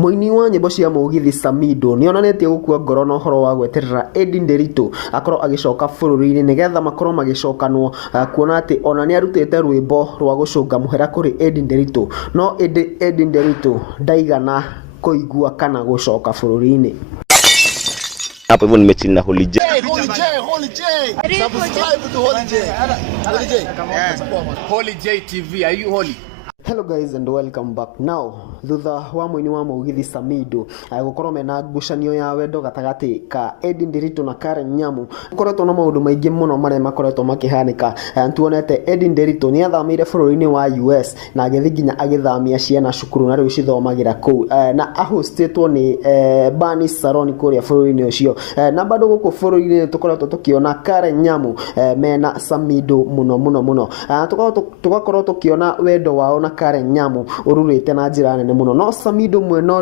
Muini wa nyĩmbo cia mũgithi Samido nĩonanetie gũkua ngoro na ũhoro wa gweterera Eddie Nderitu akorwo agicoka bũrũri-inĩ nĩgetha makorwo magicokanwo kuona atĩ ona nĩarutĩte rwĩmbo rwa gũcũnga mũhera kũrĩ Eddie Nderitu, no Eddie Nderitu ndaigana kũigua kana gũcoka bũrũri-inĩ. Hapo hivyo nimechini na Holy J. Subscribe to Holy J. Holy J TV. Are you holy? Hello guys and welcome back. Now, thutha wa muini wa mũgithi Samido gũkorwo mena ngucanio ya wendo gatagati ka Eddie Nderitu na Karen Nyamu, gũkoretwo na maũndũ maingĩ mũno marĩa makoretwo makĩhanĩka. Tuonete Eddie Nderitu nĩ athamĩire bũrũri-inĩ wa US na agĩthiĩ nginya agĩthamia ciana cukuru na rĩu cithomagĩra kũu, na ahostĩtwo nĩ Bani Saroni kũrĩa bũrũri-inĩ ũcio, na bado gũkũ bũrũri-inĩ tũkoretwo tũkĩona Karen Nyamu mena Samido mũno. Tugakorwo tũkĩona wendo wao na Karen Nyamu ururĩte na njĩra nene mũno, no Samido mwena